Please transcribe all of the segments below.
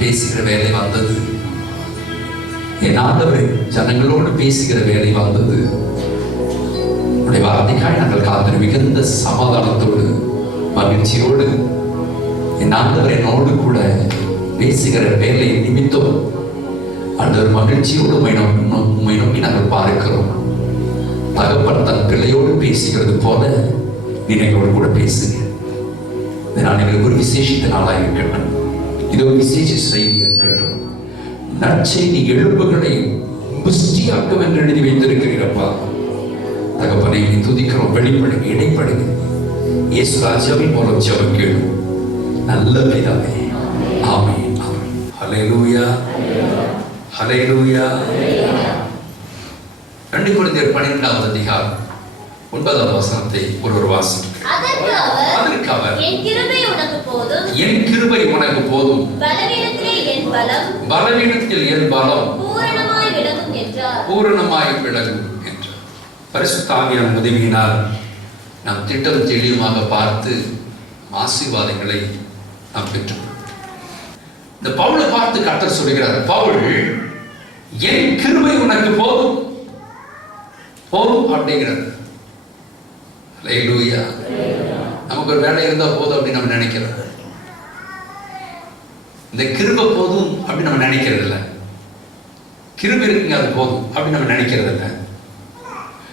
பேசுகிற வேலை வந்தது. என் ஆண்டவரே, ஜனங்களோடு பேசுகிற வேலை வந்தது. உடைய வார்த்தைக்காய் நாங்கள் காத்து மிகுந்த சமாதானத்தோடு மகிழ்ச்சியோடு என் ஆண்டவர் என்னோடு கூட பேசுகிற வேலை நிமித்தம் ஆண்டவர் மகிழ்ச்சியோடு உம்மை நோக்கி நாங்கள் பார்க்கிறோம். தகப்பன் தன் பிள்ளையோடு பேசுகிறது போல நீங்களோடு கூட பேசுங்க. இதனால் எங்களுக்கு ஒரு விசேஷித்த நாளாக இருக்கட்டும். இது ஒரு விசேஷ செய்தி இருக்கட்டும். நற்செய்தி எழுப்புகளை புஷ்டியாக்கும் என்று எழுதி வைத்திருக்கிறீரப்பா. தகப்பனை துதிக்கிறோம். வெளிப்படுங்க, இடைப்படுங்க. இயேசு ராஜாவின் மூலம் ஜெபம் கேளு. நல்ல பிதாவே, ஆமென். ஹல்லேலூயா, ஹல்லேலூயா. 2 கொரிந்தியர் 12வது அதிகாரம் 9வது வசனத்தை ஒருவர் வாசிக்கிறேன். அதற்கு அவர், என் கிருபை உனக்கு போதும், பலவீனத்தில் என் பலம் பூரணமாய் விளங்கும் என்றார். பரிசுத்த ஆவியானவர் உதவியினால் நாம் திட்டம் தெளிவாக பார்த்து ஆசீர்வாதங்களை நாம் பெற்றோம். இந்த பவுலை பார்த்து கர்த்தர் சொல்கிறார், பவுல் என் கிருபை உனக்கு போதும் அப்படிங்கிறார். ஹல்லேலூயா. நமக்கு ஒரு வேலை இருந்தா போதும் அப்படின்னு நம்ம நினைக்கிறோம். இந்த கிருபை போதும் அப்படின்னு நம்ம நினைக்கிறது இல்லை. கிருபை இருக்குங்க, அது போதும் அப்படின்னு நம்ம நினைக்கிறது இல்லை.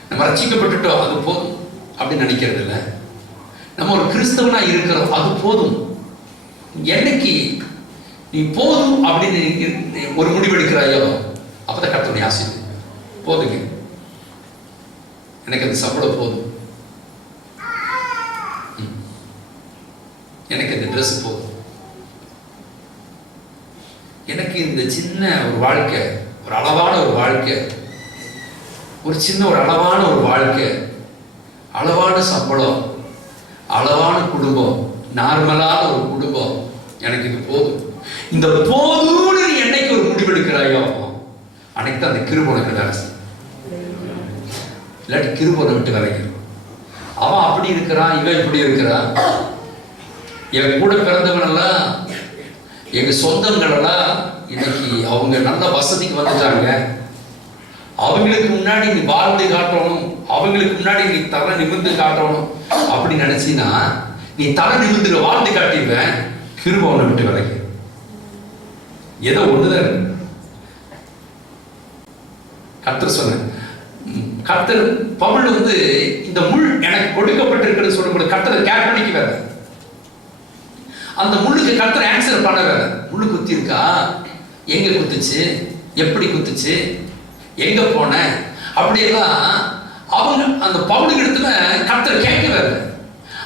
நம்ம ரட்சிக்கப்பட்டுட்டோம், அது போதும் அப்படின்னு நினைக்கிறது இல்லை. நம்ம ஒரு கிறிஸ்தவனா இருக்கிறோம், அது போதும். என்னைக்கு நீ போதும் அப்படின்னு ஒரு முடிவெடுக்கிறாயோ அப்பதான் கர்த்தருடைய ஆசீர்வாதம். போதுங்க, எனக்கு அந்த சம்பளம் போதும், எனக்கு இந்த ட்ரெஸ் போதும், எனக்கு இந்த சின்ன ஒரு வாழ்க்கை, ஒரு அளவான ஒரு வாழ்க்கை, ஒரு சின்ன ஒரு அளவான ஒரு வாழ்க்கை, அளவான சம்பளம், அளவான குடும்பம், நார்மலான ஒரு குடும்பம், எனக்கு இது போதும். இந்த போதும்னு நீ என்னைக்கு ஒரு முடிவெடுக்கிறாயோ அன்னைக்கு தான் அந்த கிருபை உனக்கு வேலை செய்யும். இல்லாட்டி கிருபை விட்டு விலகிடும். அவன் அப்படி இருக்கிறான், இவன் இப்படி இருக்கிறான். என் கூட பிறந்தவனெல்லாம், எங்க சொந்தங்களெல்லாம் இன்னைக்கு அவங்க நல்ல வசதிக்கு வந்துட்டாங்க. அவங்களுக்கு முன்னாடி நீ வாழ்ந்து காட்டணும், அவங்களுக்கு முன்னாடி நீ தலை நிமிர்ந்து காட்டணும் அப்படி நினைச்சினா நீ தலை நிமிர்ந்து வாழ்ந்து காட்டிடுவேன். கிருபை உன்னை விட்டு விலகி ஏதோ ஒண்ணுதான் கர்த்தர் சொன்ன, கர்த்தர் பவுல் இந்த முள் எனக்கு கொடுக்கப்பட்டிருக்கிறது சொல்லும்போது கர்த்தரை கேர் பண்ணிக்க வேற. அந்த முள்ளுக்கு கர்த்தர் ஆன்சர் பண்ண வேற. முள்ளு குத்தி இருக்கா, எங்க குத்துச்சு, எப்படி குத்துச்சு, எங்க போன, அப்படியெல்லாம் அவங்க அந்த பவுலுக்கு இடத்துல கர்த்தர் கேட்க வேற.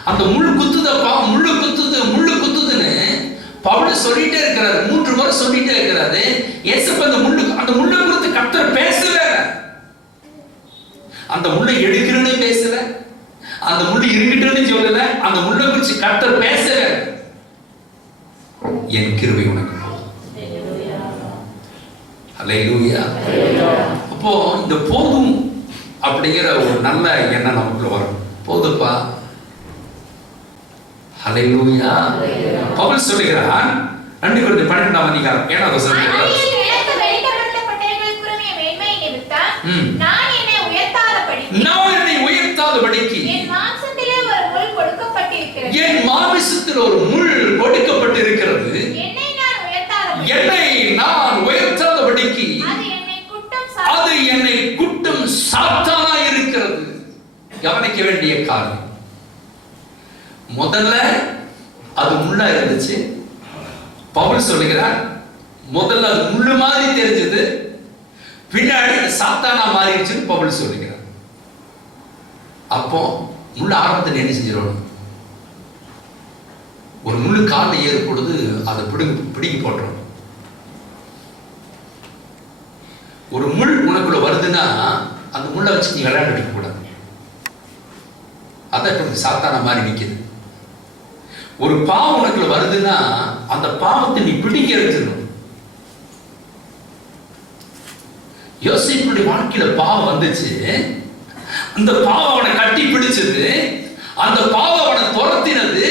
அந்த முள் குத்துதப்பா, முள்ளு குத்துதுன்னு பவுல் சொல்லிட்டே இருக்கிறாரு. 3 முறை சொல்லிட்டே இருக்கிறாரு. ஏசப்பா அந்த முள்ளை குறித்து கர்த்தர் பேசல. அந்த முள்ளை எடுக்கிறேன்னு பேசல, அந்த முள்ளு இருக்கட்டுன்னு சொல்லல, அந்த முள்ளை குறித்து கர்த்தர் பேசல. என் கிருபை உனக்கு போதும். அல்லேலூயா. அப்போ இந்த போதும் அப்படிங்கிற ஒரு நல்ல எண்ணம் நமக்குள்ள வரும். போதுப்பா. அல்லேலூயா. பவுல் சொல்லுகிறான் 2 கொரிந்தியர் 12ஆம் அதிகாரம் 7வது வசனம். நான் என்னை உயர்த்தாதபடிக்கு என் மாமிசத்தில் ஒரு முள் கொடுக்கப்பட்டிருக்கிறது. என்னை நான் உயர்த்தாதபடிக்கு அது என்னை குட்டும் சாத்தானா இருக்கிறது. கவனிக்க வேண்டிய காரணம், முதல்ல அது முள்ளா இருந்துச்சு. பவுல் சொல்லுகிறார், முதல்ல அது முள்ளு மாதிரி தெரிஞ்சது, பின்னாடி சாத்தானா மாறிடுச்சுன்னு பவுல் சொல்லுகிறார். அப்போ முள்ளு ஆரம்பத்தில் என்ன செஞ்சிடணும்? ஒரு முள்ளு காலில் ஏறும் பொழுது அதை பிடிங்கி போட்டுரும். ஒரு முள் உனக்குள்ள வருதுன்னா அந்த முள்ளை வச்சு நீ விளையாண்டுட்டு கூடாது. அதான் சாத்தான மாதிரி நிற்குது. ஒரு பாவம் உனக்குள்ள வருதுன்னா அந்த பாவத்தை நீ பிடிக்க எடுத்துடணும். யோசேப்புடைய வாழ்க்கையில பாவம் வந்துச்சு. அந்த பாவம் அவனை கட்டி பிடிச்சது, அந்த பாவம் அவனை துரத்தினது,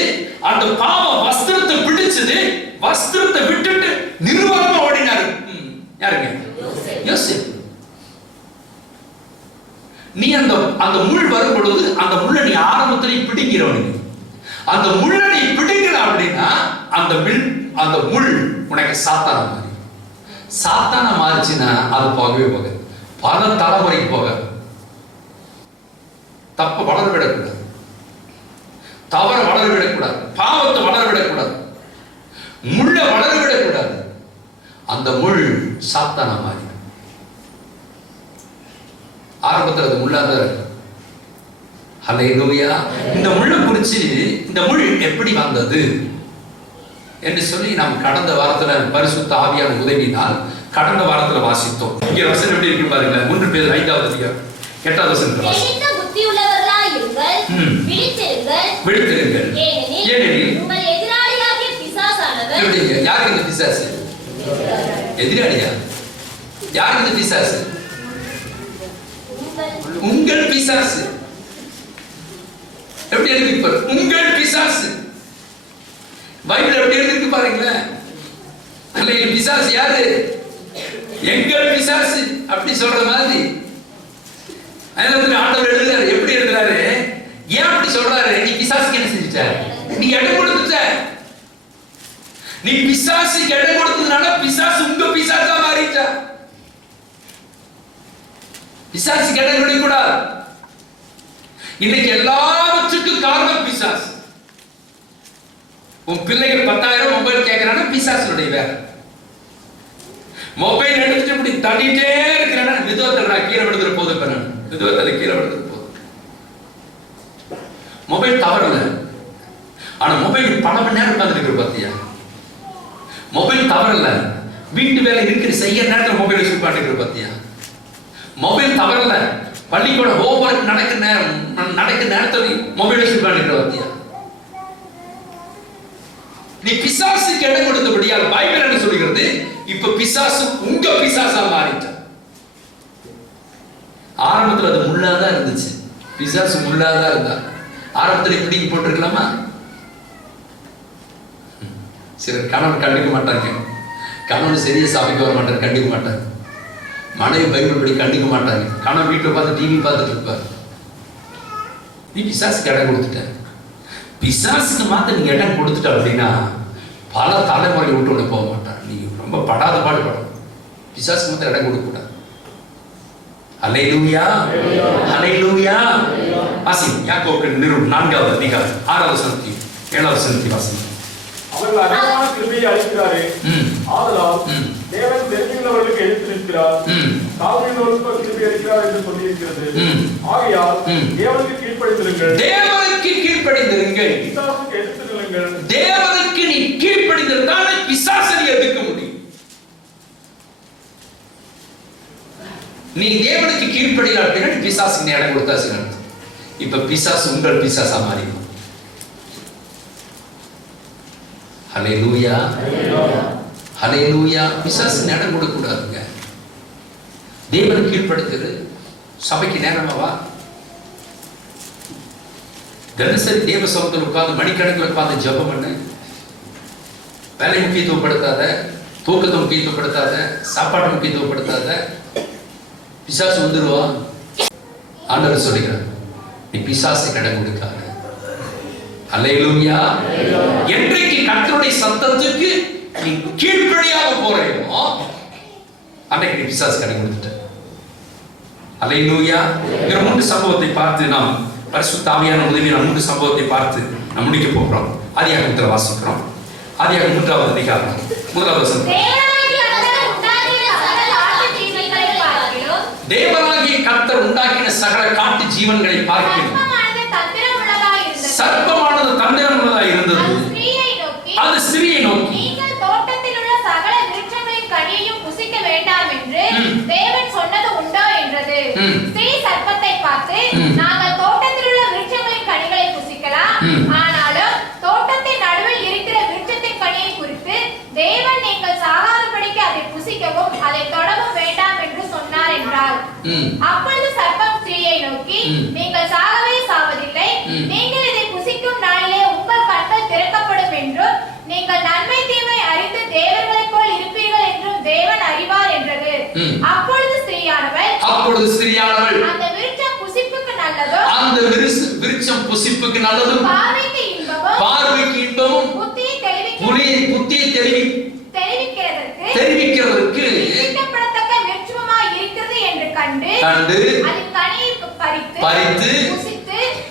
அந்த பாவம் வஸ்திரத்தை பிடிச்சது, வஸ்திரத்தை விட்டுட்டு நிர்வாகமா ஓடினாரு. யாருங்க? யோசேப்பு. நீ அந்த முள் வரும் பொழுது அந்த முள்ளை நீ ஆரம்பத்திலே பிடிக்கிறவனுக்கு, அந்த முள்ளை நீ பிடிக்கிற அப்படின்னா அந்த முள் உனக்கு சாத்தான மாதிரி. சாத்தான மாறிச்சுன்னா அது போகவே போகாது. பல தலைமுறைக்கு போகாது. தப்ப வளர விடக்கூடாது, தவற வளர விடக்கூடாது, பாவத்தை வளர விடக்கூடாது, முள்ள வளர விடக்கூடாது. அந்த முள் சாத்தான மாதிரி. ஆரம்பத்தில் அது முள்ளாத இருக்கு. அல்லேலூயா. இந்த முள்ளை குறிச்சு, இந்த முள் எப்படி வந்தது என்று சொல்லி நாம் கடந்த வாரத்தில் பரிசுத்த ஆவியான உதவினால் கடந்த வாரத்தில் வாசித்தோம். இங்கே வசனம் எப்படி இருக்கு பாருங்க. 1 பேதுரு 5வது அதிகாரம் 8வது வசனத்தை வாசித்தோம். விழித்திருங்கள், ஏனெனில் உங்கள் எதிராளியாகிய பிசாசானவர். யாருக்கு இந்த பிசாசு? எதிராளியா? யாருக்கு இந்த பிசாசு? உங்கள் பிசாசு. எப்படி இருக்கு? உங்கள் பிசாசு. பைபிள் எப்படி இருக்கு பாருங்களேன். பிசாசு யாரு? எங்கள் பிசாசு அப்படி சொல்ற மாதிரி ஆண்டவர் எழுதுறாரு. எப்படி எழுதுறாரு? ஏன் அப்படி சொல்றாரு? நீ பிசாசுக்கு என்ன செஞ்சுட்ட? நீ இடம் கொடுத்துட்ட. நீ பிசாசுக்கு இடம் கொடுத்ததுனால பிசாசு உங்க பிசாசா மாறிட்டா. பிசாசுக்கு இடம் கொடுக்கக்கூடாது. இன்னைக்கு எல்லாவற்றுக்கும் காரணம் பிசாசு. உன் பிள்ளைகள் 10,000 மொபைல் கேட்கிறானா பிசாசுடைய வேலை. மொபைல் எடுத்துட்டு இப்படி தள்ளிட்டே இருக்கிறானா விதவத்தில் நான் கீழே விழுந்துற போது விதவத்தில் கீழே விழுந்துற போது. மொபைல் தவறல, ஆனா மொபைல் பல மணி நேரம் உட்கார்ந்துருக்கிற பார்த்தியா? மொபைல் தவறல, வீட்டு வேலை இருக்கிற செய்ய நேரத்தில் மொபைல் வச்சு உட்காந்துருக்கிற பார்த்தியா? மொபைல் தவறல, பள்ளிக்கூட ஹோம்வொர்க் நடக்க நேரத்தில் மொபைல் வச்சு உட்காந்துருக்கிற பார்த்தியா? நீ பிசாசுக்கு இடம் கொடுத்தபடியால் பைபிள் என்ன சொல்கிறது? இப்ப பிசாசு உங்க பிசாசா மாறிட்ட. ஆரம்பத்தில் அது முள்ளாதான் இருந்துச்சு. பிசாசு முள்ளாதான் இருந்தா ஆரம்பத்தில் இப்படி போட்டிருக்கலாமா? சிலர் கணவன் கண்டுக்க மாட்டாங்க. கணவன் சரியா சபைக்கு வர மாட்டார், கண்டுக்க மாட்டாங்க. மனைவி பைபிள் படி கண்டுக்க மாட்டாங்க. கணவன் வீட்டில் பார்த்து டிவி பார்த்துட்டு இருப்பார். நீ பிசாசுக்கு இடம் கொடுத்துட்ட. பிசாசுக்கு மாத்த நீங்க இடம் கொடுத்துட்ட அப்படின்னா பல தலைமுறை விட்டு ஒன்று போக மாட்டான். நீ ரொம்ப படாத பாடுபடும். பிசாசுக்கு மாத்த இடம் கொடுக்க கூடாது. அல்லேலூயா, அல்லேலூயா. வாசிங்க யாக்கோபு நிருபம் 4வது அதிகாரம் 6வது வசனத்தை 7வது வசனத்தை வாசிங்க. அவர்கள் அதிகமான கிருபையை அளிக்கிறாரே, ஆதலால் தேவன் தெரிந்துள்ளவர்களுக்கு எதிர்த்து நிற்கிறார், தாழ்மையுள்ளவர்களுக்கு கிருபை அளிக்கிறார் என்று சொல்லியிருக்கிறது. ஆகையால் தேவனுக்கு கீழ்ப்படிந்திருங்கள், தேவனுக்கு கீழ்ப்படிந்திருங்கள், பிசாசுக்கு எதிர்த்து நில்லுங்கள். தேவனுக்கு நீ கீழ்ப்படிந்திருந்தால் பிசாசை எதிர்க்க முடியும். நீ தேவனுக்கு கீழ்ப்படியல அப்படின்னா பிசாசுக்கு இடம் கொடுத்தாச்சு. இப்ப பிசாசு உங்கள் பிசாசா மாறிடும். ஹல்லேலூயா, ஹல்லேலூயா. பிசாசுக்கு இடம் கொடுக்க கூடாதுங்க. தேவனுக்கு கீழ்ப்படுத்துது. சபைக்கு நேரமாவா? தினசரி தேவ சமூகத்தில் உட்கார்ந்து மணிக்கணக்கில் உட்கார்ந்து ஜெபம் பண்ணு. வேலை முக்கியத்துவப்படுத்தாத, தூக்கத்தை முக்கியத்துவப்படுத்தாத, சாப்பாடு முக்கியத்துவப்படுத்தாத. பிசாசு வந்துருவா. ஆண்டவர் சொல்லுகிறார், நீ பிசாசை கடன் கொடுக்காத. அல்லேலூயா. என்றைக்கு கர்த்தருடைய சத்தத்துக்கு நீ கீழ்ப்படியாக போறேனோ அன்னைக்கு நீ பிசாசு கடன் கொடுத்துட்ட. அல்லேலூயா. இந்த 3 சம்பவத்தை பார்த்து நாம் பரிசுத்த ஆவியான உதவியான 3 சம்பவத்தை பார்த்து நாம் முடிக்க போகிறோம். ஆதியாகமத்தில் வாசிக்கிறோம். ஆதியாகமம் 3வது அதிகாரம் 1வது வசனம். தேவனாகிய கர்த்தர் உண்டாக்கின சகல காட்டு ஜீவன்களை பார்க்கிறோம். சர்ப்பமானது தந்திரமுள்ளதாய் இருந்தது. அது ஸ்திரீயை நோக்கி, நீங்கள் தோட்டத்தில் உள்ள சகல விருட்சங்களின் கனியையும் புசிக்க வேண்டாம் என்று தேவன் சொன்னது உண்டோ என்றது. ஸ்திரீ சர்ப்பத்தை பார்த்து, நாங்கள் தோட்டத்தில் உள்ள விருட்சங்களின் கனிகளை புசிக்கலாம், ஆனாலும் தோட்டத்தின் நடுவில் இருக்கிற விருட்சத்தின் கனியை குறித்து தேவன் நீங்கள் சாகாதபடிக்கு அதை புசிக்கவும் அதை தொடவும் வேண்டாம் என்று சொன்னார் என்றார். அப்பொழுது சர்ப்பம் ஸ்திரீயை நோக்கி, நீங்கள் சாகவே சாவதில்லை, நீங்கள் இதை புசிக்கும் நாளிலே உங்கள் கண்கள் திறக்கப்படும் என்றும் நீங்கள் நன்மை தீமை அறிந்து தேவர்களைப் போல் இருப்பீர்கள் என்றும் தேவன் அறிவார் என்றது. அப்பொழுது ஸ்திரீயானவள் அந்த விருட்சம் புசிப்புக்கு நல்லதும், அந்த விருட்சம் புசிப்புக்கு நல்லதும், பார்வைக்கு இன்பமும், புத்தியை தெரிவிக்கிறதற்கு விருட்சப்படத்தக்க விருட்சமாய் இருக்கிறது என்று கண்டு அதன் கனியை பறித்து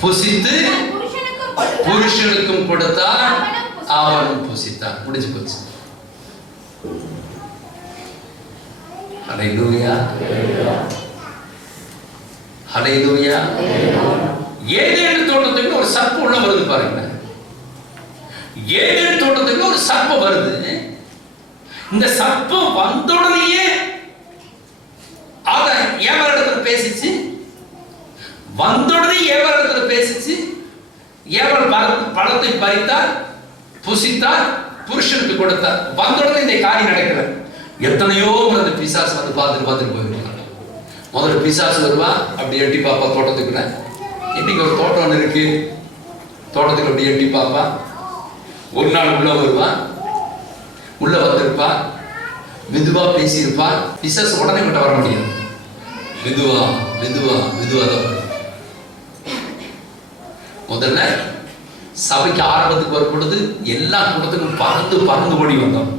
புசித்து புருஷனுக்கும் கொடுத்தார், அவனும் புசித்தான். முடிஞ்சு போச்சு. ஹல்லேலூயா, ஹல்லேலூயா. ஏதேன் தோட்டத்துக்கு ஒரு சர்ப்பம் உள்ள வருது பாருங்க. ஏதேன் தோட்டத்துக்கு ஒரு சர்ப்பம் வருது. இந்த சர்ப்பம் வந்தோடனேயே அத ஏவரிடத்துல பேசிச்சு. வந்தோடனே ஏவரிடத்துல பேசிச்சு. ஏவல் பழத்தை பறித்தார், புசித்தார், புருஷனுக்கு கொடுத்தார். வந்தோடனே இந்த காரியம் நடக்கல. எத்தனையோ அந்த பிசாசு வந்து பார்த்துட்டு போயிருக்காங்க. முதல்ல பிசாசு வருவா, அப்படி எட்டி பாப்பா தோட்டத்துக்குள்ள. இன்னைக்கு ஒரு தோட்டம் ஒன்று இருக்கு, தோட்டத்துக்கு அப்படி எட்டி பாப்பா. ஒரு நாள் உள்ள வருவா, உள்ள வந்திருப்பா, மெதுவா பேசியிருப்பா. பிசாசு உடனே கிட்ட வர முடியாது. மெதுவா மெதுவா மெதுவா தான் வரும். முதல்ல சபைக்கு ஆரம்பத்துக்கு வரும் பொழுது எல்லா கூட்டத்துக்கும் பறந்து ஓடி வந்தோம்.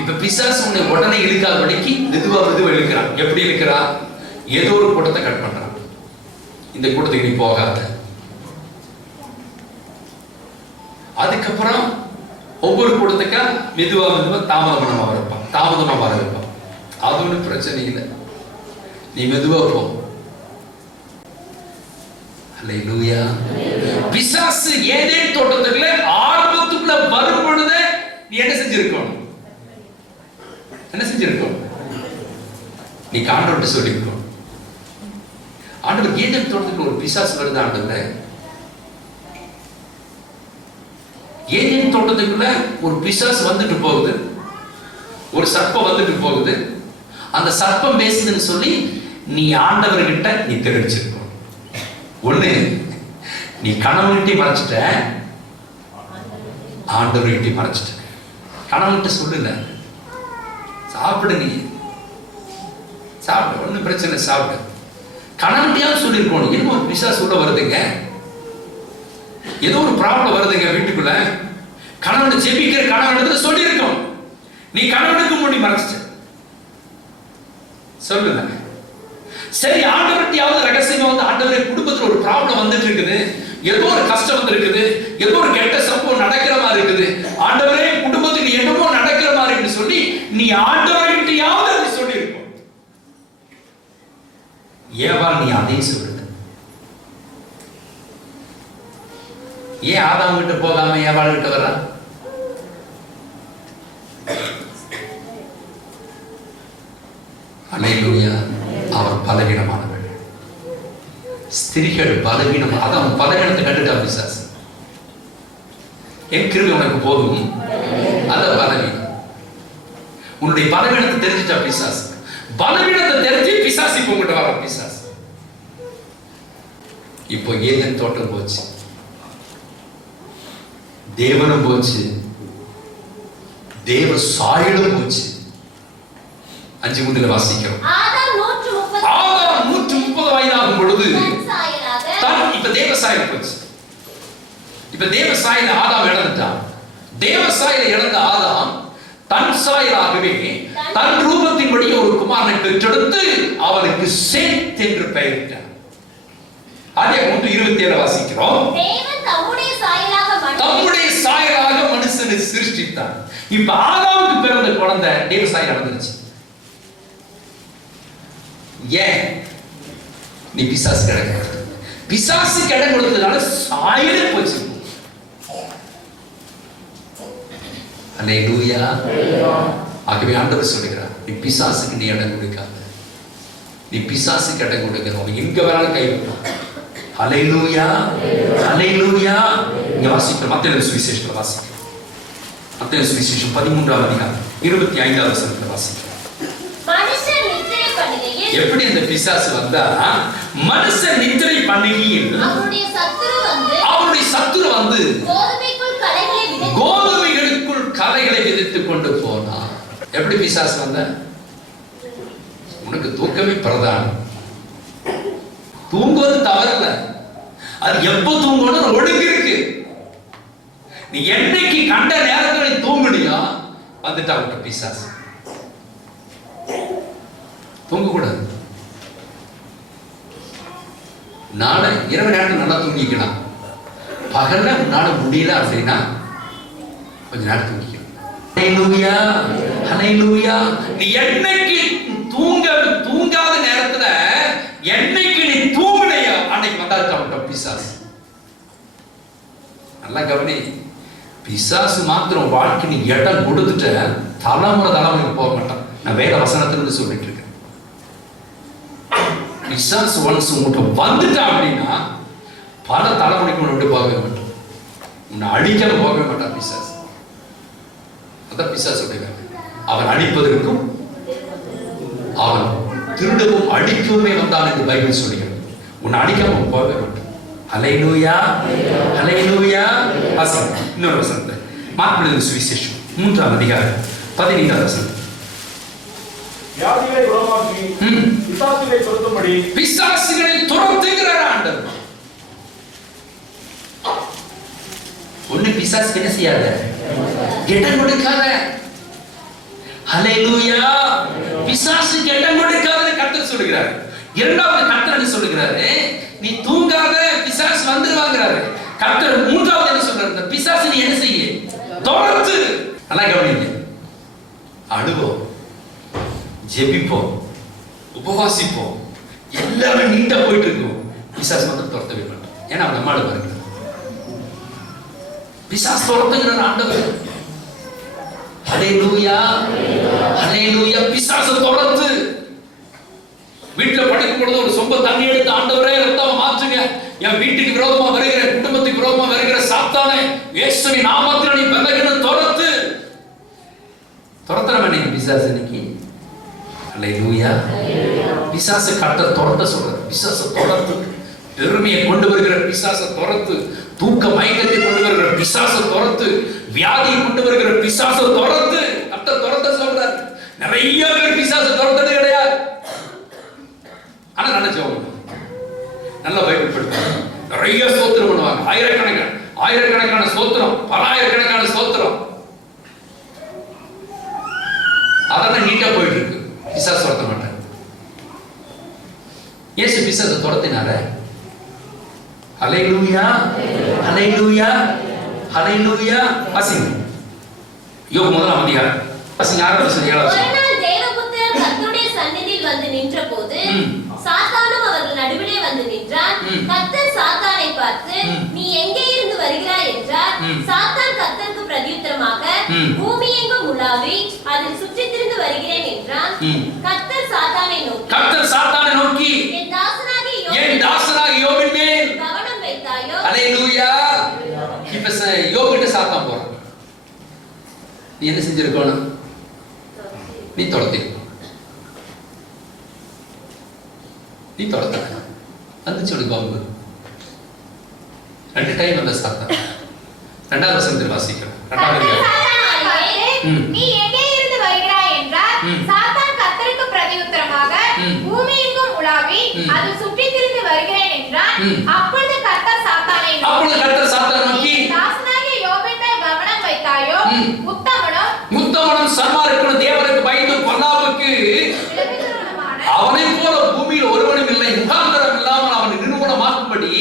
இப்ப பிசாசு உன்னை உடனே இழுக்காதபடிக்கு மெதுவா இழுக்கிறான். எப்படி இழுக்கிறான்? ஏதோ ஒரு கூட்டத்தை கட் பண்றான். இந்த கூட்டத்துக்கு நீ போகாத. அதுக்கப்புறம் ஒவ்வொரு கூட்டத்துக்கா மெதுவா தாமதமா வர வைப்பான். அது ஒன்றும் பிரச்சனை இல்லை, நீ மெதுவா போ. அல்லேலூயா. பிசாசு ஏதேன் தோட்டத்துக்குள்ள ஆரம்பத்துக்குள்ள வரும் பொழுது நீ என்ன செஞ்சிருக்கணும்? நீ ஆண்டவர்கிட்ட சொல்லிருக்கணும், ஆண்டவர் ஏதேன் தோட்டத்துக்குள்ள ஒரு பிசாசு வருது ஆண்டவரே. ஏதேன் தோட்டத்துக்குள்ள ஒரு பிசாசு வந்துட்டு போகுது, ஒரு சர்ப்பம் வந்துட்டு போகுது. அந்த சர்ப்பம் பேசுதுன்னு சொல்லி நீ ஆண்டவர்கிட்ட நீ தெரிவிச்சிருக்கணும். ஒண்ணு, நீ கணவன்கிட்ட மறைச்சிட்ட, ஆண்டவர்கிட்ட மறைச்சிட்ட. கணவன்கிட்ட சொல்லல, சாப்பிடு, நீ சாப்பிடு, ஒன்றும் பிரச்சனை, சாப்பிடு. கணவன்கிட்டயாவது சொல்லியிருக்கணும். என்னமோ ஒரு பிசாசு உள்ள வருதுங்க, ஏதோ ஒரு ப்ராப்ளம் வருதுங்க வீட்டுக்குள்ள, கணவன் ஜெபிக்கிற கணவன் சொல்லியிருக்கோம். நீ கணவனுக்கு முன்னாடி மறைச்சிட்ட, சொல்லுங்க. சரி, ஆண்டவர்கிட்டயாவது ரகசியமா வந்து, ஆண்டவரே குடும்பத்துல ஒரு ப்ராப்ளம் வந்துட்டு இருக்குது, ஏதோ ஒரு கஷ்டம் வந்து இருக்குது, ஏதோ ஒரு கெட்ட சம்பவம் நடக்கிற மாதிரி இருக்குது, ஆண்டவரே குடும்பத்துக்கு என்னமோ நடக்கிற மாதிரி இருக்குன்னு சொல்லி நீ ஆண்டவர்கிட்டயாவது அதை சொல்லி இருக்கும். ஏவாள் நீ அதே சொல்லு. ஏன் ஆதாம் கிட்ட போகாம ஏவாள் கிட்ட வர? அல்லேலூயா. அவர் பலவீனமானவள், ஸ்திரீகள் பலவீனம். அதான் பலவீனத்தை கண்டுட்டா பிசாசு. என் கிருபை உனக்கு போதும், அத பலவீனம். உன்னுடைய பலவீனத்தை தெரிஞ்சுட்டா பிசாசு. பலவீனத்தை தெரிஞ்சு பிசாசு இப்ப உங்ககிட்ட வர பிசாசு. இப்போ ஏதேன் தோட்டம் போச்சு, தேவனும் போச்சு, தேவ சாயலும் போச்சு. 5 வாசிக்கிறோம். ஆதாம் 130 வயதாகும் பொழுது இப்ப தேவ சாயல் போச்சு. இப்ப தேவ சாயல ஆதாம் இழந்துட்டான். தேவ சாயலை இழந்த ஆதாம் தன் சாயலாகவே தன் ரூபத்தின்படி ஒரு குமாரனை பெற்றெடுத்து அவனுக்கு சேத் என்று பெயரிட்டார். அதே 1:27 வாசிக்கிறோம். தேவன் தம்முடைய சாயலாக மனுஷனை சிருஷ்டித்தார். இப்ப ஆதாமுக்கு பிறந்த குழந்தை தேவ சாயல் அடைஞ்சிருச்சு. ஏன்? நீ பிசாசு கிடைக்க, பிசாசு இடம் கொடுத்ததுனால சாயலே போச்சு. அல்லேலூயா. ஆகவே ஆண்டவர் சொல்லுகிறார், நீ பிசாசுக்கு நீ இடம் கொடுக்காத, நீ பிசாசுக்கு இடம் கொடுக்கிறவன் எங்க வேணாலும் கைவிட்டான். அல்லேலூயா, அல்லேலூயா. இங்க வாசிக்கிறோம், மத்தேயு சுவிசேஷத்துல வாசிக்கிறோம். மத்தேயு சுவிசேஷம் 13ஆம் அதிகாரம் 25ஆம் வசனத்துல வாசிக்கிறோம். எப்படி இந்த பிசாசு வந்தா, மனுஷன் நித்திரை பண்ணுகையில் அவருடைய சத்துரு வந்து கோதுமைகளுக்குள் களைகளை விதைத்துக் கொண்டு போனான். எப்படி பிசாசு வந்த? உனக்கு தூக்கமே பிரதானம். தூங்குவது தவறல, அது எப்ப தூங்கணும் ஒழுங்கு இருக்கு. நீ என்னைக்கு கண்ட நேரத்தில் தூங்குனியா வந்துட்டா உங்க பிசாசு. தூங்க கூடாது. நாளை இரவு நேரத்தில் நல்லா தூங்கிக்கலாம். பகல்ல உன்னால முடியல அப்படின்னா கொஞ்ச நேரம் தூங்கிக்கணும். ஹல்லேலூயா, ஹல்லேலூயா. நீ என்னைக்கு தூங்காத நேரத்துல என்னைக்கு நீ தூங்குனையா அன்னைக்கு வந்தாச்சு பிசாசு. நல்லா கவனி. பிசாசு மாத்திரம் வாழ்க்கை நீ இடம் கொடுத்துட்ட தலைமுறை போக மாட்டான். நான் வேற வசனத்திலிருந்து சொல்லிட்டு இருக்கேன். பிசாசு ஒன்ஸ் உங்கள்கிட்ட வந்துட்டா அப்படின்னா பல தலைமுறைக்கு விட்டு போகவே மாட்டான். உன்னை அழிக்க போகவே மாட்டான் பிசாசு. அதான் பிசாசுடைய வேலை. அவன் அழிப்பதற்கும் அவன் திருடவும் அழிக்கவுமே வந்தான் என்று பைபிள் சொல்லுகிறது. உன்னை அழிக்காம போகவே மாட்டான். அல்லேலூயா, அல்லேலூயா. வாசிங்க இன்னொரு வசனத்தை, மார்க்கு சுவிசேஷம் 3ஆம் அதிகாரம் 15ஆம் வசனம். வியாதிகளை குணமாக்கி பிசாசுகளை துரத்தும்படி பிசாசுகளை துரத்துகிறார் ஆண்டவர். ஒண்ணு பிசாசுக்கு என்ன செய்யாத, இடம் கொடுக்காத. ஹல்லேலூயா. பிசாசுக்கு இடம் கொடுக்காத கர்த்தர் சொல்லுகிறார். இரண்டாவது கர்த்தர் என்ன சொல்லுகிறாரு? நீ தூங்காத, பிசாசு வந்துருவாங்கிறாரு கர்த்தர். மூன்றாவது என்ன சொல்றாரு? பிசாசு நீ என்ன செய்ய, துரத்து. நல்லா கவனிங்க. அழுவோம், ஜெபிப்போம், உபவாசிப்போம், எல்லாமே நீட்டா போயிட்டு இருக்கும். பிசாசு மட்டும் துரத்தவே மாட்டோம். ஏன்னா அவன் நம்மாடு வருகிறார். பிசாசு துரத்துகிறார் ஆண்டவர். ஹல்லேலூயா, ஹல்லேலூயா. பிசாசு துரத்து. வீட்டுல படிக்கும் பொழுது ஒரு சொம்ப தண்ணி எடுத்து, ஆண்டவரே ரத்தம் மாற்றுங்க, என் வீட்டுக்கு விரோதமா வருகிற, குடும்பத்துக்கு விரோதமா வருகிற சாத்தானே இயேசுவின் நாமத்தில் நீ விலகின துரத்து. துரத்துற வேண்டிய பிசாசு இன்னைக்கு. அல்லேலூயா. பிசாசு கட்ட துரத்த சொல்றது. பிசாசு துரத்து. பெருமையை கொண்டு வருகிற பிசாச துரத்து. தூக்க மயக்கத்தை கொண்டு வருகிற பிசாச துரத்து. வியாதியை கொண்டு வருகிற பிசாச துரத்து. கட்ட துரத்த சொல்றார். நிறைய பேர் பிசாச துரத்தது கிடையாது. ஆனா நினைச்சவங்க நல்ல பைபிள் படிப்பாங்க, நிறைய ஸ்தோத்திரம் பண்ணுவாங்க. ஆயிரக்கணக்கான ஸ்தோத்திரம், பலாயிரக்கணக்கான ஸ்தோத்திரம். அதெல்லாம் நீட்டா போயிட்டு இருக்கு. பிசாசு துரத்த மாட்டாங்க. இயேசு பிசாசை துரத்தினார. ஹல்லேலூயா, ஹல்லேலூயா, ஹல்லேலூயா. வாசிங்க யோபு 1 அதிகாரம் வாசிங்க 6 வசனம் 7 வசனம். ஒரு நாள் தேவபுத்திரர் கர்த்தருடைய சந்நிதியில் வந்து நின்றபோது சாத்தானும் அவர்கள் நடுவிலே வந்து நின்றான். கர்த்தர் சாத்தானை பார்த்து நீ எங்கே இருந்து வருகிறாய் என்றார். சாத்தான் கர்த்தருக்கு பிரதியுத்தரமாக பூமி எங்கும் உலாவி அதில் சுற்றித் திரிந்து வருகிறேன் என்றான். கர்த்தர் சாத்தானை நோக்கி என் தாசனாகிய யோபின் மேல் கவனம் வைத்தாயோ. ஹல்லேலூயா. இப்ப யோபிட்ட சாத்தான் போறான். நீ என்ன செஞ்சிருக்கணும்? நீ துரத்திருக்க. நீ துரத்த வந்துச்சு ஒரு பாம்பு. 2 டைம் அந்த சாத்தான். 2வது வசனத்தில் வாசிக்கிறோம். 2வது நீ எங்கே இருந்து வருகிறாய் என்றார். சாத்தான் கர்த்தருக்கு பிரதியுத்தரமாக பூமி எங்கும் உலாவி அதில் சுற்றித் திரிந்து வருகிறேன் என்றான். அப்பொழுது கர்த்தர் சாத்தானை நோக்கி தாசனாகிய யோபின் மேல் கவனம் வைத்தாயோ. உத்தமனும் சன்மார்க்கனும் தேவனுக்கு பயந்து பொல்லாப்புக்கு அவனைப் போல பூமியில் ஒருவனும் இல்லை. முகாந்தரம் இல்லாமல் அவனை நிர்மூலமாக்கும்படி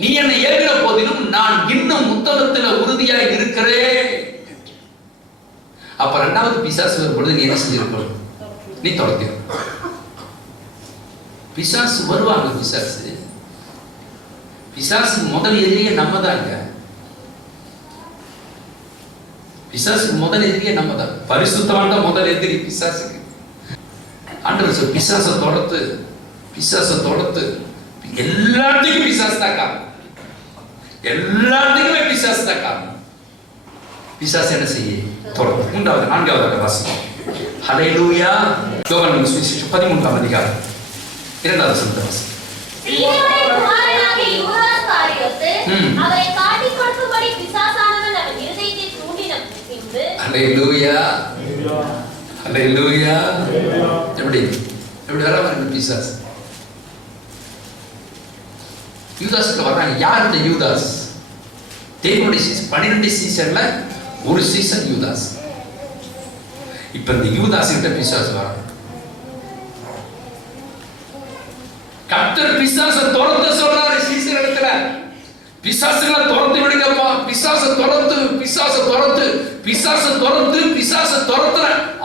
நீ என்னை ஏற்கிற போதிலும் நான் இன்னும் உத்தமத்தில் உறுதியாய் இருக்கிறேன். அப்ப 2வது பிசாசு வரும்பொழுது நீ என்ன செஞ்சிருக்கணும்? நீ துரத்தி. பிசாசு வருவாங்க. பிசாசுக்கு முதல் எதிரியே நம்ம தாங்க. பிசாசுக்கு முதல் எதிரியே நம்ம தான். பரிசுத்தமான முதல் எதிரி பிசாசுக்கு. ஆண்டவர் சொல் பிசாசை தொடர்த்து எல்லாத்துக்கும் பிசாசு தான் காரணம். எல்லாத்துக்குமே பிசாசு தான் காரணம். பிசாசு என்ன செய்ய தொடர்ந்து. 3வது 4வது வாசிப்போம். ஹல்லேலூயா. யோவான் சுவிசேஷம் 13 அதிகாரம் 2வது வசனத்தை வாசிப்போம். சீமோனின் குமாரனாகிய யூதா ஸ்காரியோத்து அவரை காட்டிக் கொடுக்கும்படி பிசாசானவன் அவன் இருதயத்தை தூண்டின பின்பு. ஹல்லேலூயா, ஹல்லேலூயா. எப்படி வராம பிசாசு யூதாஸ்ல வர்றாங்க. யார் இந்த யூதாஸ்? தேவனுடைய 12 சீசன்ல ஒரு சீசன் யூதாஸ். இப்ப இந்த யூதாஸ் கிட்ட பிசாசு வராங்க. கர்த்தர் பிசாசை துரத்த சொல்றாரு சீசன் இடத்துல. பிசாசுகளை துரத்து விடுங்கப்பா. பிசாசை துரத்துற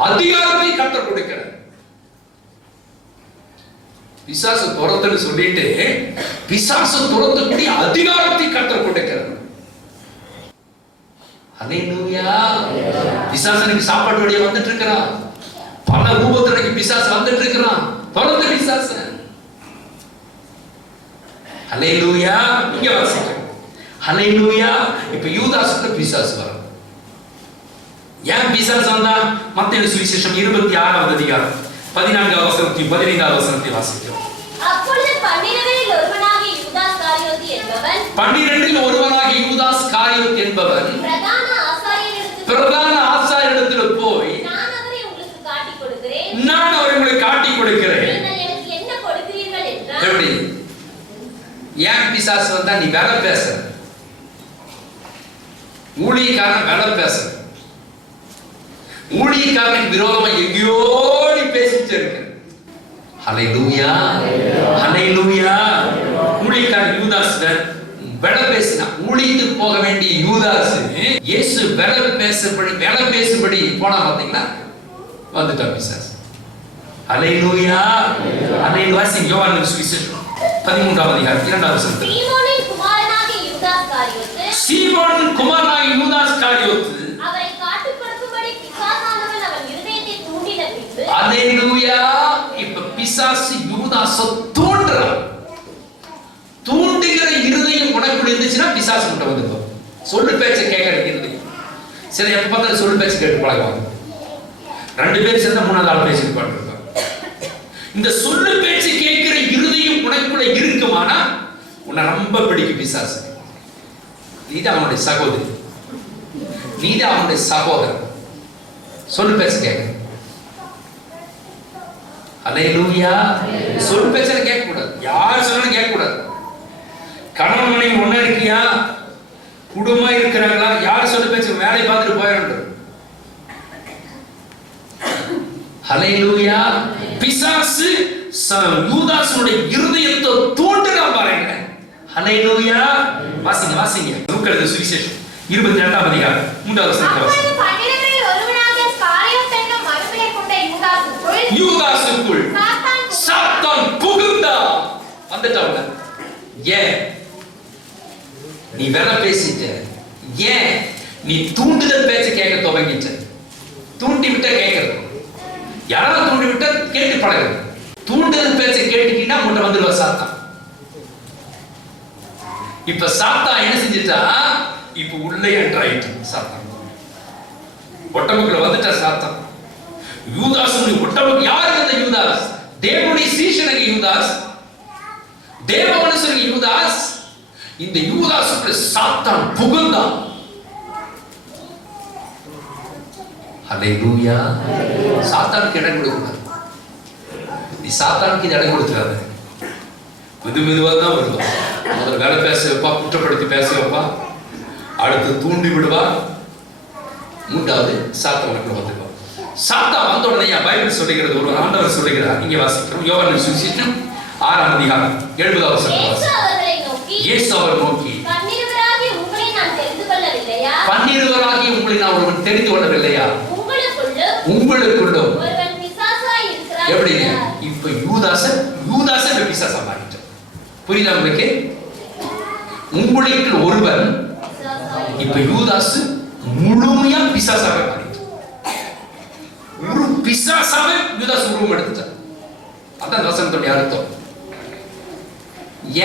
அதிகாரத்தை கர்த்தர் கொடுக்கிறார். பிசாசு துரத்துன்னு சொல்லிட்டு பிசாசு துரத்தக்கூடிய அதிகாரத்தை கர்த்தர் கொடுக்கிறார். ஹல்லேலூயா. பிசாசனுக்கு சாப்பாட்டு வழியா வந்துட்டு இருக்கிறான். பல ரூபத்துல பிசாசு வந்துட்டு இருக்கிறான். துரத்து பிசாசு. ஹல்லேலூயா. இங்க வாசிக்கிறோம். ஹல்லேலூயா. இப்ப யூதாஸ்க்கு பிசாசு வரும். ஏன் பிசாசு வந்தா? மத்தேயு சுவிசேஷம் 26வது அதிகாரம் 14வது வசனத்தை 15வது வசனத்தை வாசிக்கிறோம். அப்பொழுது 12 ஒருவனாகிய யூதா ஸ்காரியோத்து என்பவன் பிரதான ஆசாரியரிடத்தில் போய் நான் அவரை உங்களுக்கு காட்டிக் கொடுக்கிறேன். நீங்கள் எனக்கு என்ன கொடுக்கிறீர்கள் என்றார். எப்படி? ஏன் பிசாசு வந்தா? நீ வேலை பேச, ஊழியக்காரன் வேலை பேச, ஊழியக்காரனுக்கு விரோதமா எங்கேயோ நீ பேசிட்டு இருக்க. ஹல்லேலூயா, ஹல்லேலூயா. ஊழியக்காரன் யூதாஸ் வேலை பேசினா ஊழியத்துக்கு போக வேண்டிய யூதாஸ் இயேசு வேலை பேசும்படி போனா பாத்தீங்களா வந்துட்டான் பிசாசு. ஹல்லேலூயா, ஹல்லேலூயா. வாசிங்க யோவான் சுவிசேஷம் 13வது அதிகாரம் 2வது வசனம். சீமோனின் குமாரனாகிய யூதா ஸ்காரியோத்து அவரை காட்டிக் கொடுக்கும்படி பிசாசானவன் அவன் இருதயத்தை தூண்டின பின்பு. ஹல்லேலூயா. இப்ப பிசாசு யூதாஸை தூண்டுகிற இருதயம் உனக்குள்ள இருந்துச்சுன்னா பிசாசு கிட்ட வந்துடும். சொல்லு பேச்சை கேட்கற இருதயம். சில எப்ப பார்த்தாலும் சொல்லு பேச்சு கேட்டு பழகுவாங்க. 2 பேர் சேர்ந்தா 3வது ஆள் பேசிட்டு பாருங்க. இந்த சொல்லு பேச்சு கேட்கிற இருதயம் உனக்குள்ள இருக்குமானா உன்னை ரொம்ப பிடிக்கும் பிசாசு. நீதான் அவனுடைய சகோதரி, நீதான் அவனுடைய சகோதரன். சொல்லு பேச்சு கேட்க. ஹல்லேலூயா. சொல்லு பேச்சை கேட்க கூடாது. யார் சொன்னாலும் கேட்க கூடாது. கணவன் மனைவி ஒண்ணா இருக்கியா, குடும்பம் இருக்கிறாங்களா, யார் சொல்லு பேச்சு வேலை பார்த்துட்டு போயிடணும். ஹல்லேலூயா. பிசாசு யூதாசுடைய இருதயத்தை தூண்டுறான் பாருங்க. ஹல்லேலூயா. வாசிங்க வாசிங்க. லூக்கா எழுதின சுவிசேஷம் 22ஆம் அதிகாரம் 3வது வசனத்தை வாசிங்க. அப்பொழுது 12 ஒருவனாகிய ஸ்காரியோத் என்னும் மறுபெயர் கொண்ட யூதாசுக்குள் சாத்தான் புகுந்தான். வந்துட்டாங்க. ஏன் நீ வேற பேசிட்ட? ஏன் நீ தூண்டுதல் பேச்ச கேட்க துவங்கிட்ட? தூண்டி விட்ட கேட்கறது, யாராவது தூண்டி விட்ட கேட்டு பழகுறது. தூண்டுதல் பேச்ச கேட்டுட்டீங்கன்னா உன்கிட்ட வந்துடுவா சாத்தான். இப்ப சாத்தான் என்ன செஞ்சுட்டா? இப்ப உள்ளே என்ட்ராயிட்டு சாத்தான். ஒட்டமுக்குள்ள வந்துட்டா சாத்தான். யூதாஸ் ஒட்டமுக்கு யாரு? அந்த யூதாஸ் தேவனுடைய சீஷனுக்கு யூதாஸ், தேவ மனுஷனுக்கு யூதாஸ். இந்த யூதாசுக்குள்ள சாத்தான் புகுந்தான். ஹல்லேலூயா. சாத்தானுக்கு இடம் கொடுக்கூடாது. நீ சாத்தானுக்கு இது இடம் கொடுத்துறாத. மெதுவா தான் வருவா. முதல்ல வேலை பேச வைப்பா, குற்றப்படுத்தி பேச வைப்பா, அடுத்து தூண்டி விடுவா, மூன்றாவது சாத்தானுக்குள்ள வந்துடுவா. சாத்தான் வந்த உடனே பைபிள் சொல்லுகிறது, ஒரு ஆண்டவர் சொல்லுகிறார். இங்கே வாசிக்கிறோம். யோவான் சுவிசேஷம் 6ஆம் அதிகாரம் 70வது வசனம். இயேசு அவரை நோக்கி, பன்னிருவராகிய உங்களை நான் தெரிந்து கொள்ளவில்லையா? பன்னிருவராகிய உங்களை நான் ஒருவன் தெரிந்து கொள்ளவில்லையா? உங்களுக்குள்ளும் ஒருவன் பிசாசாய் இருக்கிறான். எப்படிங்க? இப்ப யூதாச பிசாசா மாறிட்டான். புரியுதா உங்களுக்கு? உங்களுக்கு ஒருவன், இப்ப யூதாஸ் முழுமையா பிசாசாக மாறிட்டான். ஒரு பிசாசாவே யூதாஸ் உருவம் எடுத்துட்டான். அதான் வசனத்துடைய அர்த்தம்.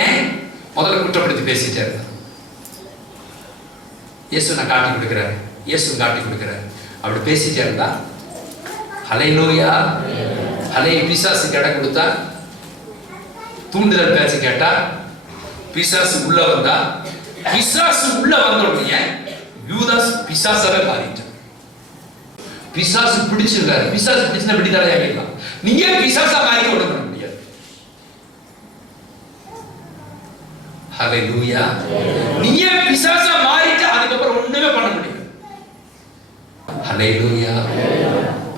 ஏன் முதல்ல குற்றப்படுத்தி பேசிட்டே இருந்தா? இயேசு நான் காட்டி கொடுக்கிறேன், இயேசு காட்டி கொடுக்கிறேன் அப்படி பேசிட்டே இருந்தா, ஹல்லேலூயா. ஹலே பிசாசுக்கு இடம் கொடுத்தா, தூண்டுதல் பேச்சு கேட்டா, பிசாசு உள்ள வந்தா, பிசாசு உள்ள வந்த உடனே யூதாஸ் பிசாசாவே மாறிட்டான். பிசாசு பிடிச்சிருக்காரு. பிசாசு பிடிச்சா விடுதலை ஆகிடலாம். நீங்க பிசாசா மாறி ஒண்ணு பண்ண முடியாது. ஹல்லேலூயா. நீங்க பிசாசா மாறிட்டு அதுக்கப்புறம் ஒண்ணுமே பண்ண முடியாது. ஹல்லேலூயா.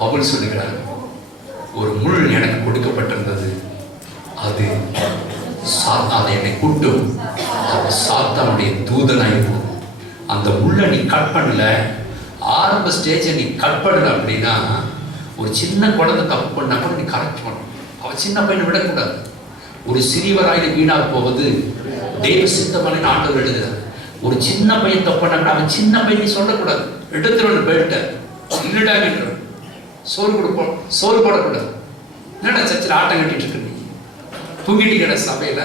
பவுல் சொல்லுகிறார், ஒரு முள் எனக்கு கொடுக்கப்பட்டிருந்தது, அது சாத்தான் என்னை கூட்டும், அது சாத்தானுடைய தூதனாய் இருந்தது. அந்த முள்ளை நீ கட் பண்ணல, ஆரம்ப ஸ்டேஜை நீ கட் பண்ணல அப்படின்னா, ஒரு சின்ன குழந்தை தப்பு பண்ணா கூட நீ கரெக்ட் பண்ணணும். அவன் சின்ன பையனை விடக்கூடாது. ஒரு சிறியவராய் வீணாக போவது தெய்வ சித்தமான ஆண்டவர் எழுதுகிறார். ஒரு சின்ன பையன் தப்பு பண்ணா அவன் சின்ன பையன் நீ சொல்லக்கூடாது. எடுத்துருவன் பெல்ட்டை இல்லடாகிட்டு சோறு கொடுப்போம், சோறு போடக்கூடாது. என்னடா சர்ச்சில் ஆட்டம் கட்டிட்டு இருக்கு, நீ தூங்கிட்டு கிட சபையில.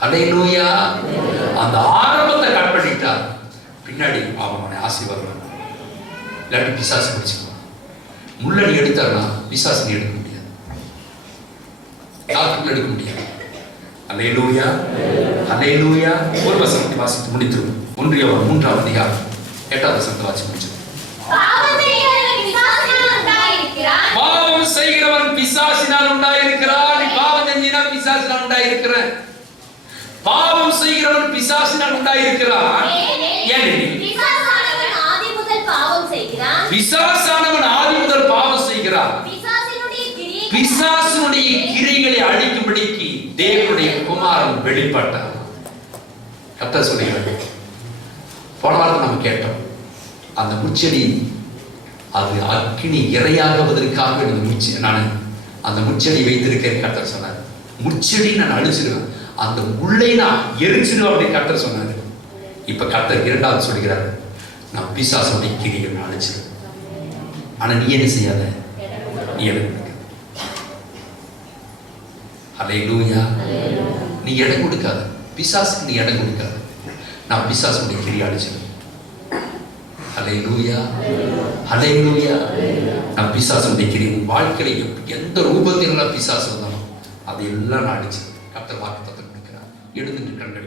ஹல்லேலூயா. அந்த ஆரம்பத்தை கட் பண்ணிட்டா பின்னாடி அவனை ஆசீர்வாதம். இல்லாட்டி பிசாசு பிடிச்சுக்குவான். முள்ளடி எடுத்தாருன்னா பிசாசு நீ எடுக்க முடியாது, டாக்டர் எடுக்க முடியாது. ஹல்லேலூயா. ஹல்லேலூயா. ஒரு வசனத்தை வாசித்து முடித்துருவோம். 1 யோவான் 3ஆம் அதிகாரம் 8வது வசனத்தை வாசித்து முடிச்சிருவோம். பாவம் செய்கிறவன் பிசாசினால் உண்டாயிருக்கிறான். நீ பாவம் செஞ்சினா பிசாசினால் உண்டாயிருக்கிறான். பாவம் செய்கிறவன் பிசாசினால் உண்டாயிருக்கிறான். ஏன்? பிசாசானவன் ஆதி முதல் பாவம் செய்கிறான். பிசாசானவன் ஆதி முதல் பாவம் செய்கிறான். பிசாசினுடைய கிரியைகளை அழிக்கும்படிக்கு தேவனுடைய குமாரன் வெளிப்பட்டார். கர்த்தர் சொல்லுகிறார். போன வாரத்தை நம்ம கேட்டோம், அந்த முச்செடி அது அக்கினி இரையாகுவதற்காக நான் அந்த முச்செடி வைத்திருக்கேன் கர்த்தர் சொன்னார். முச்செடி நான் அழிச்சிருவேன், அந்த முள்ளை நான் எரிச்சிருவேன் அப்படின்னு கர்த்தர் சொன்னார். இப்ப கர்த்தர் 2வது சொல்கிறார், நான் பிசாசுடைய கிரியை நான் அழிச்சிருவேன். ஆனா நீ என்ன செய்யாத, நீ இடம் கொடுக்க. ஹல்லேலூயா. நீ இடம் கொடுக்காத, பிசாசுக்கு நீ இடம் கொடுக்காத. நான் பிசாசுடைய கிரியை அழிச்சிருவேன். ஹல்லேலூயா. ஹல்லேலூயா. நான் பிசாசுடைய கிரியை வாழ்க்கையில எந்த ரூபத்தில் பிசாசு வந்தாலும் அதையெல்லாம் நான் அடிச்சு கர்த்தர் வாக்குத்தத்தம் கொடுக்கிறார். எழுந்துட்டு கண்டறி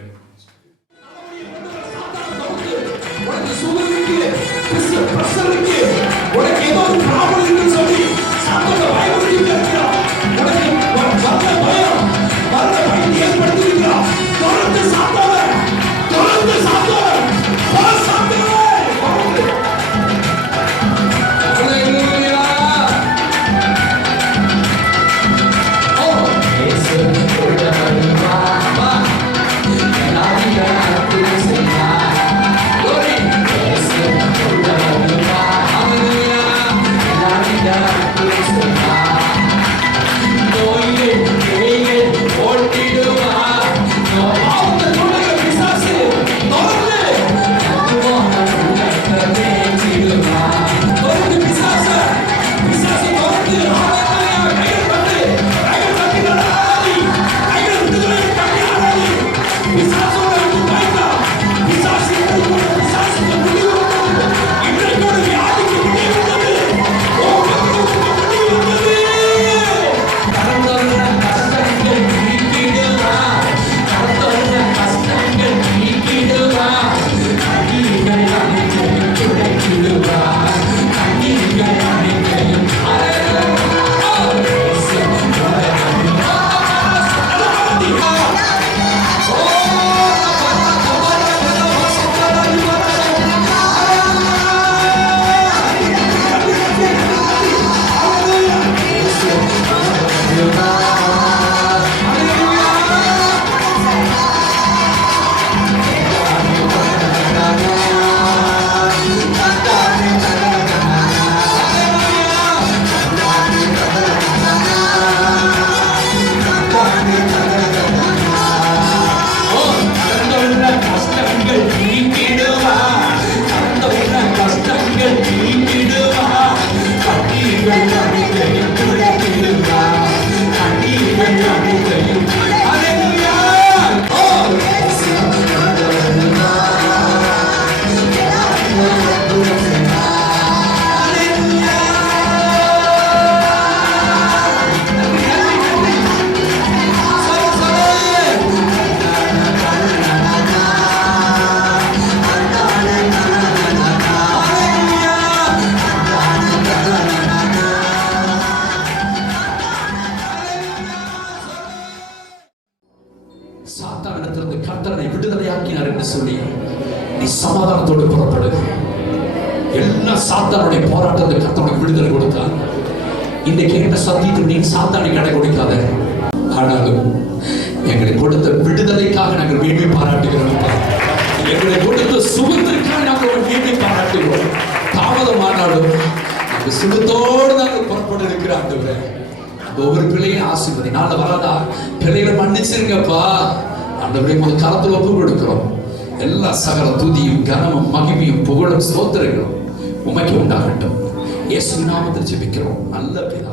சாத்தானிடத்திலிருந்து கர்த்தரை விடுதலையாக்கினார் என்று சொல்லி நீ சமாதானத்தோடு புறப்படு. எல்லா சாத்தானுடைய போராட்டத்தை கர்த்தனுக்கு விடுதலை கொடுத்தார். இன்றைக்கு என்ன சத்தியத்தை நீ சாத்தானை கடை கொடுக்காத. ஆனாலும் எங்களை கொடுத்த விடுதலைக்காக நாங்கள் மேன்மை பாராட்டுகிறோம். எங்களை கொடுத்த சுகத்திற்காக நாங்கள் மேன்மை பாராட்டுகிறோம். தாமதமானாலும் நாங்கள் சுகத்தோடு நாங்கள் புறப்பட இருக்கிற ஆண்டவரே, ஒவ்வொரு பிள்ளையும் ஆசீர்வதி. நாளை வராதா பிள்ளைகளை மன்னிச்சிருங்கப்பா ஆண்டவரே, உங்கள் கரத்தில் ஒப்பு கொடுக்கிறோம். எல்லா சகல துதியும் கனமும் மகிமையும் புகழும் ஸ்தோத்திரங்களும் உமக்கு உண்டாகட்டும். இயேசு நாமத்தில் ஜெபிக்கிறோம் நல்ல பிதா.